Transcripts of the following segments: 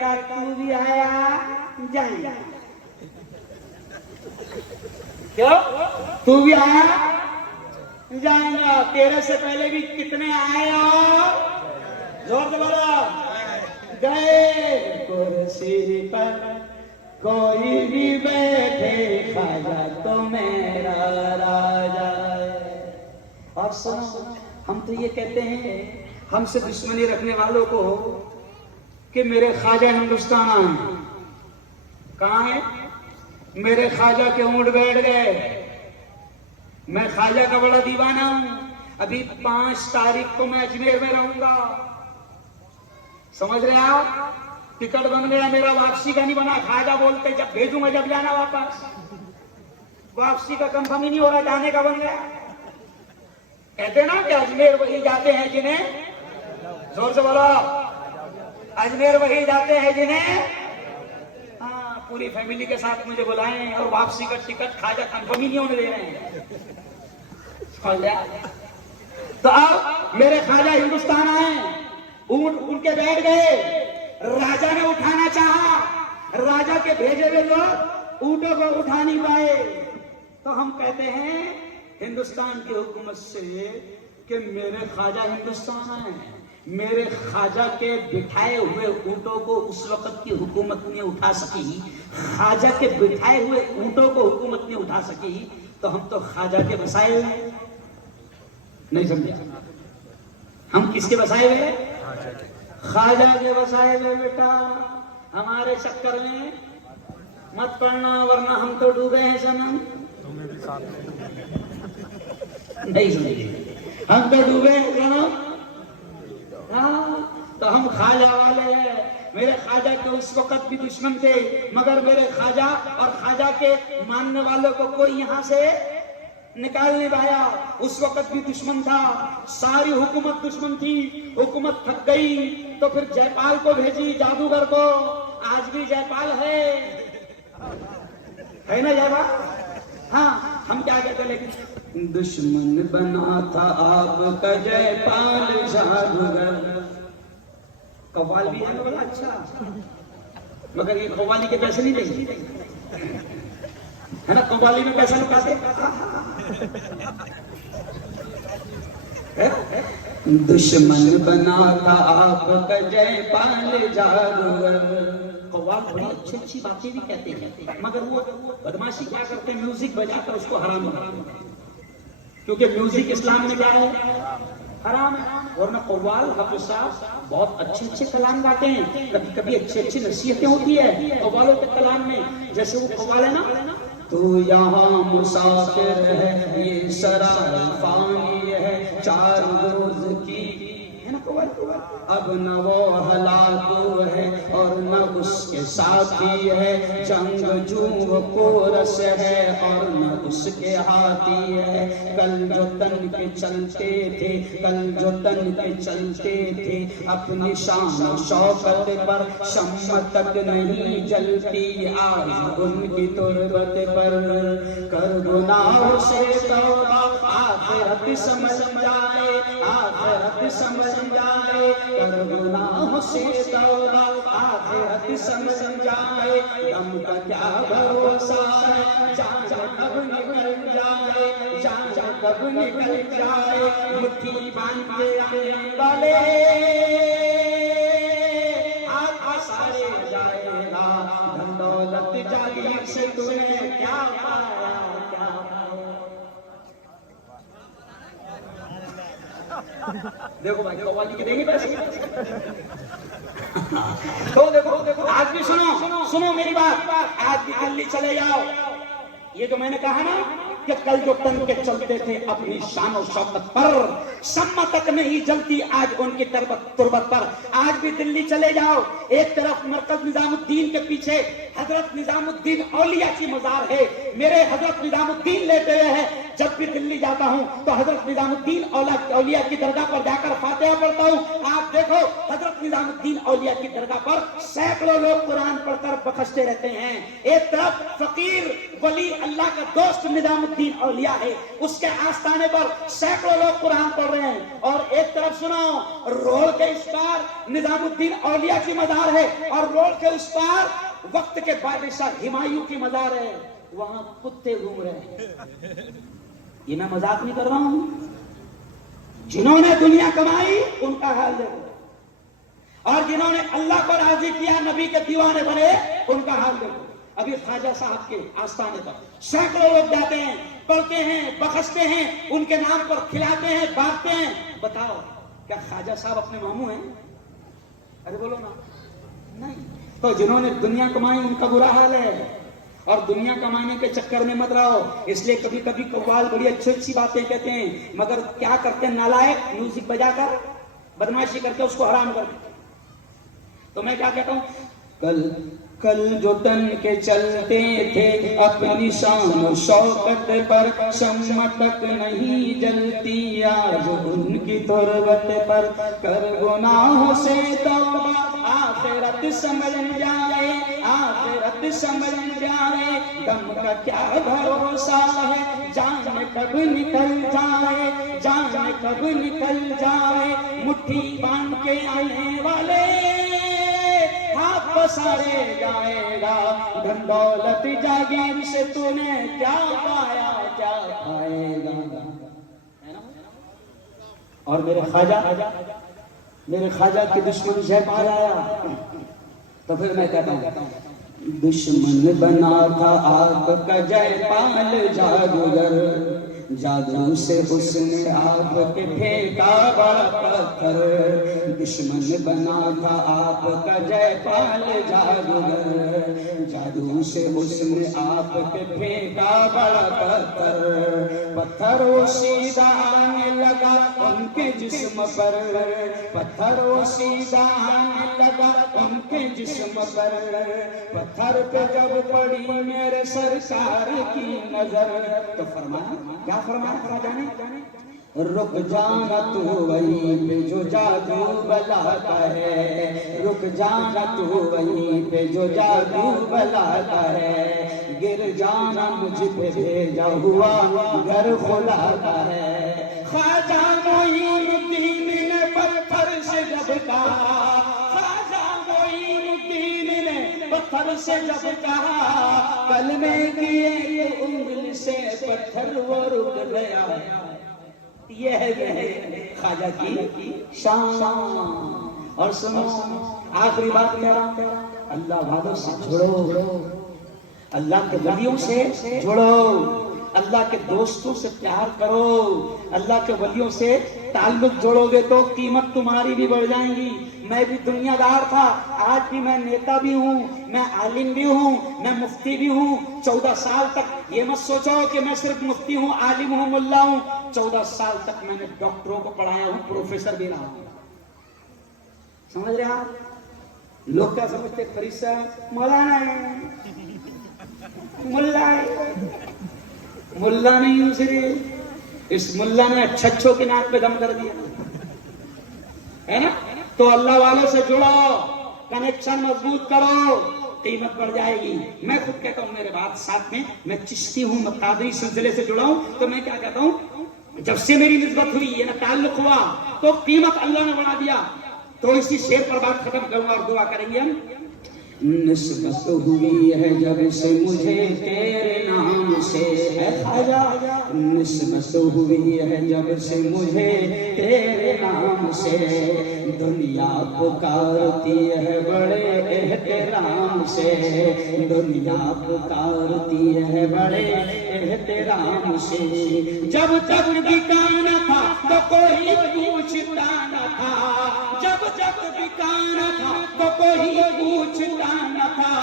کہا تو بھی آیا جائیں گا. کیوں؟ تو بھی آیا جائیں گا. تیرے سے پہلے بھی کتنے آئے ہو؟ زور سے بولو. گئے کرسی پر کوئی بھی بیٹھے خواجہ تو میرا راجا ہے. اور سنو, ہم تو یہ کہتے ہیں ہم سے دشمنی رکھنے والوں کو کہ میرے خواجہ ہندوستان آئے. کہاں ہے؟ میرے خواجہ کے اونٹ بیٹھ گئے. میں خواجہ کا بڑا دیوانہ ہوں. ابھی 5 تاریخ کو میں اجمیر میں رہوں گا. سمجھ رہے آپ؟ ٹکٹ بن گیا میرا, واپسی کا نہیں بنا. خواجہ بولتے جب بھیجوں گا جب جانا واپس. واپسی کا کنفرم ہی نہیں ہو رہا, جانے کا بن گیا. کہتے نا کہ اجمیر وہی جاتے ہیں جنہیں, زور سے بولو, اجمیر وہی جاتے ہیں جنہیں. ہاں, پوری فیملی کے ساتھ مجھے بلائیں اور واپسی کا ٹکٹ خواجہ کنفرم ہی نہیں ہونے دے رہے ہیں. تو اب میرے خواجہ ہندوستان آئے, اونٹ ان کے بیٹھ گئے. راجا نے اٹھانا چاہا, راجا کے بھیجے ہوئے لوگ اونٹوں کو اٹھا نہیں پائے. تو ہم کہتے ہیں ہندوستان کی حکومت سے کہ میرے خواجہ ہندوستان آئے. میرے خواجہ کے بٹھائے ہوئے اونٹوں کو اس وقت کی حکومت نے اٹھا سکی. خواجہ کے بٹھائے ہوئے اونٹوں کو حکومت نے اٹھا سکی, تو ہم تو خواجہ کے بسائے ہوئے ہیں. نہیں سمجھا؟ ہم کس کے بسائے ہوئے ہیں؟ خواجہ کے بسائے ہوئے. بیٹا ہمارے چکر میں مت پڑنا ورنہ ہم تو ڈوبے ہیں صنم. نہیں سمجھے؟ ہم تو ڈوبے ہیں صنم. تو ہم خواجہ والے ہیں. میرے خواجہ کے اس وقت بھی دشمن تھے, مگر میرے خواجہ اور خواجہ کے ماننے والوں کو کوئی یہاں سے نکال نہیں پایا. اس وقت بھی دشمن تھا, ساری حکومت دشمن تھی. حکومت تھک گئی تو پھر جے پال کو بھیجی, جادوگر کو. آج بھی جے پال ہے نا جے پال؟ ہاں, ہم کیا کہتے ہیں لیکن دشمن بنا تھا آپ کا جے پال جادوگر. قوال بھی ہے نا, بولا اچھا, مگر یہ قوالی کے پیسے نہیں دیں ہے نا. قوالی میں پیسہ لکاتے. دشمن بنا تھا آپ کا جے پال جادوگر. قوال بڑی اچھی اچھی باتیں بھی کہتے ہیں, مگر وہ بدماشی کیا کرتے ہیں, میوزک بجا کر اس کو حرام بناتے ہیں. کیونکہ میوزک اسلام میں کیا ہے؟ حرام ہے. ورنہ قوال حافظ صاحب بہت اچھے اچھے کلام گاتے ہیں. کبھی کبھی اچھی اچھی نصیحتیں ہوتی ہے قوالوں کے کلام میں. جیسے وہ قوال ہے نا, تو یہاں مسافر ہے یہ سرائے فانی ہے, 4 روز کی ہے نا قوال. اب نہ وہ ہلاکو ہے اور نہ اس کے ساتھی ہے, جنگ جو کورس ہے اور نہ اس کے ہاتھی ہے. کل جو تن کے چلتے تھے, کل جو تن کے چلتے تھے, اپنی شان و شوکت پر شمع تک نہیں جلتی. آج ان کی تربت پر کر گناہ سے توبہ, آخرت سمجھ جائے, آخرت سمجھ جائے. کر گناہ سے توبہ, آخرت سمجھ جائے. دم کا کیا بھروسہ ہے, جان کب نکل جائے, جان کب نکل جائے. مٹھی باندھ کے آنے والے آج سارے جائے گا. دھن دولت جاگیر سے تمہیں کیا پایا, کیا پایا. دیکھو بھائی قوالی کے دیں گے پیسے. تو دیکھو آج بھی سنو میری بات. آج بھی دلی چلے جاؤ. یہ جو میں نے کہا نا کہ کل جو تن کے چلتے تھے اپنی شان و شوکت پر, شمع تک نہیں جلتی آج ان کی تربت پر. آج بھی دلی چلے جاؤ, ایک طرف مرکز نظام الدین کے پیچھے حضرت نظام الدین اولیاء کی مزار ہے. میرے حضرت نظام الدین لیتے ہوئے ہیں جب بھی دلی جاتا ہوں تو حضرت نظام الدین اولیاء کی درگاہ پر جا کر فاتحہ پڑھتا ہوں. آپ دیکھو حضرت نظام الدین اولیاء کی درگاہ پر سینکڑوں لوگ قرآن پڑھ کر بخشتے رہتے ہیں. ایک طرف فقیر ولی اللہ کا دوست نظام الدین اولیاء ہے, اس کے آستانے پر سینکڑوں لوگ قرآن پڑھ رہے ہیں, اور ایک طرف سنو روڈ کے اس پار نظام الدین اولیاء کی مزار ہے, اور روڈ کے اس پار وقت کے بادشاہ ہمایوں کی مزار ہے, وہاں کتے گھوم رہے ہیں. یہ میں مذاق نہیں کر رہا ہوں. جنہوں نے دنیا کمائی ان کا حال دیکھو, اور جنہوں نے اللہ کو راضی کیا, نبی کے دیوانے بنے, ان کا حال دیکھو. ابھی خواجہ صاحب کے آستانے پر سینکڑوں لوگ جاتے ہیں, پڑھتے ہیں, بخشتے ہیں, ان کے نام پر کھلاتے ہیں, بانٹتے ہیں. بتاؤ کیا خواجہ صاحب اپنے ماموں ہیں؟ ارے بولو نا, نہیں. تو جنہوں نے دنیا کمائی ان کا برا حال ہے, اور دنیا کمانے کے چکر میں مت رہو. اس لیے کبھی کبھی قوال بڑی اچھی اچھی باتیں کہتے ہیں, مگر کیا کرتے ہیں نالائق, میوزک بجا کر بدماشی کر کے اس کو حرام کر دیتے. تو میں کیا کہتا ہوں, کل جو تن کے چلتے تھے اپنی شان و شوکت پر, شمع تک نہیں جلتی آج ان کی تربت پر. کر گناہوں سے توبہ آخرت سمجھ جائے, آخرت سمجھ جائے, دم کا کیا بھروسہ ہے, جان کب نکل جائے, جان کب نکل جائے. مٹھی باندھ کے آنے والے ہاتھ پسارے جائے گا, دھن دولت جاگیر سے تو نے کیا پایا, کیا پائے گا. اور میرے خواجہ کی دشمن جے پا آیا, تو پھر میں کہتا ہوں دشمن بنا تھا آپ کا جے پال جادوگر, جادو سے اس نے آپ کے پھینکا بڑا پتھر. دشمن بنا تھا آپ کا جے پال جادوگر, جادو سے اس نے آپ کے پھینکا بڑا پتھر. پتھر وہ سیدھا آنے لگا ان کے جسم پر, پتھر وہ سیدھا آنے لگا ان کے جسم پر. پتھر پہ جب پڑی میرے سرکار کی نظر, تو فرمایا کیا فرمایا جانے, رک جانا تو وہیں پہ جو جادو بلاتا ہے, رک جانا تو وہیں پہ جو جادو بلاتا ہے. گر جانا مجھ پہ بھیجا ہوا گھر کھلاتا ہے. خواجہ معین الدین نے پتھر سے جب کہا, خواجہ معین الدین نے پتھر سے جب کہا, کلمے کی ایک انگلی سے پتھر وہ رک گیا. یہ ہے خواجہ کی شان. اور سنو آخری بات میرا, اللہ والوں سے جڑو, اللہ کے ولیوں سے جڑو, اللہ کے دوستوں سے پیار کرو, اللہ کے ولیوں سے تعلق جوڑو گے تو قیمت تمہاری بھی بڑھ جائیں گی. میں بھی دنیا دار تھا, آج بھی میں نیتا بھی ہوں, میں عالم بھی ہوں, میں مفتی بھی ہوں. 14 سال تک یہ مت سوچو کہ میں صرف مفتی ہوں, عالم ہوں, ملا ہوں. 14 سال تک میں نے ڈاکٹروں کو پڑھایا ہوں, پروفیسر بھی رہا ہوں. سمجھ رہے آپ؟ لوگ کیا سمجھتے فریسا مولانا ہے, ملا ہے. ملا نہیں ہوں صرف, اس ملا نے چھچوں کے ناک پہ دم کر دیا ہے نا. تو اللہ والوں سے جڑو, کنیکشن مضبوط کرو, قیمت بڑھ جائے گی. میں خود کہتا ہوں, میرے بات ساتھ میں چشتی ہوں, میں قادری سلسلے سے جڑا ہوں, تو میں کیا کہتا ہوں, جب سے میری نسبت ہوئی ہے نا, تعلق ہوا, تو قیمت اللہ نے بڑھا دیا. تو اسی شعر پر بات ختم کروں اور دعا کریں گے ہم. نسبت ہوئی ہے جب سے مجھے تیرے نام سے, اے خواجہ نسبت ہوئی ہے جب سے مجھے تیرے نام سے. دنیا پکارتی ہے بڑے احترام سے, دنیا پکارتی ہے بڑے احترام سے. جب تک بکانا تھا تو کوئی پوچھتا نہ تھا, جب تک بکانا تھا تو کوئی پوچھتا نہ تھا.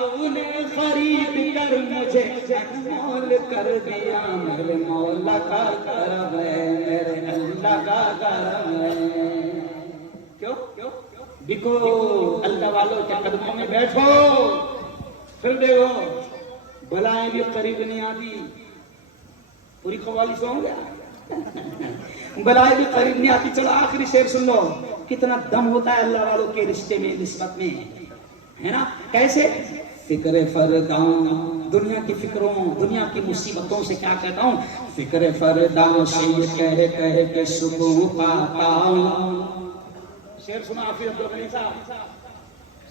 تو نے خرید کر مجھے انمول کر دیا, میرے مولا کا کرم ہے, میرے اللہ کا کرم ہے. کیوں بکو, اللہ والوں کے قدموں میں بیٹھو, پھر دیکھو بلائیں بھی قریب نہیں آتی. پوری قوالی سو ہو گیا بلائے بھی قریب نہیں آتی. چلو آخری شعر سن لو. کتنا دم ہوتا ہے اللہ والوں کے رشتے میں, نسبت میں, ہے نا. کیسے؟ فکر فرداں, دنیا کی فکروں, دنیا کی مصیبتوں سے کیا کہتا ہوں, فکر فرداں سے یہ کہہ کے سکون پاتا ہوں. شعر سنا حافظ عبدالغنی صاحب,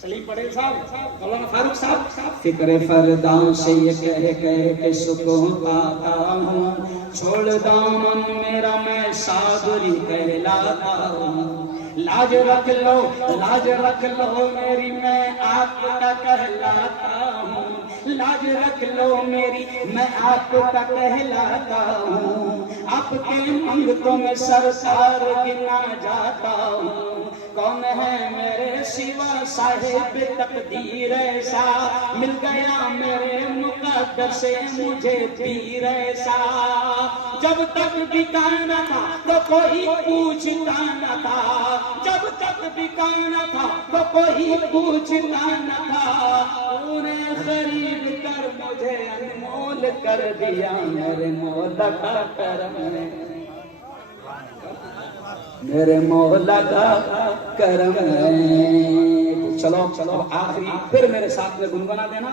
سلیم پٹیل صاحب, مولانا فاروق صاحب. فکر فرداں سے یہ کہہ کے سکون پاتا ہوں, چھوڑ دامن میرا میں صابری کہلاتا ہوں. لاج رکھ لو میری میں آپ کا کہلاتا ہوں. لاج رکھ لو میری میں آپ کا کہلاتا ہوں. آپ کے منگتوں میں سرکار گنا جاتا ہوں. کون ہے میرے سوا صاحب تقدیر ایسا, مل گیا میرے مقدر سے مجھے پیر ایسا. جب تک بکانا تھا تو کوئی پوچھتا نہ تھا, جب تک بکانا تھا تو کوئی پوچھتا نہ تھا. تو نے خرید کر مجھے انمول کر دیا, میرے مولا کا کرم ہے, میرے مولا کا کرم ہے. چلو آخری پھر میرے ساتھ میں گنگنا دینا.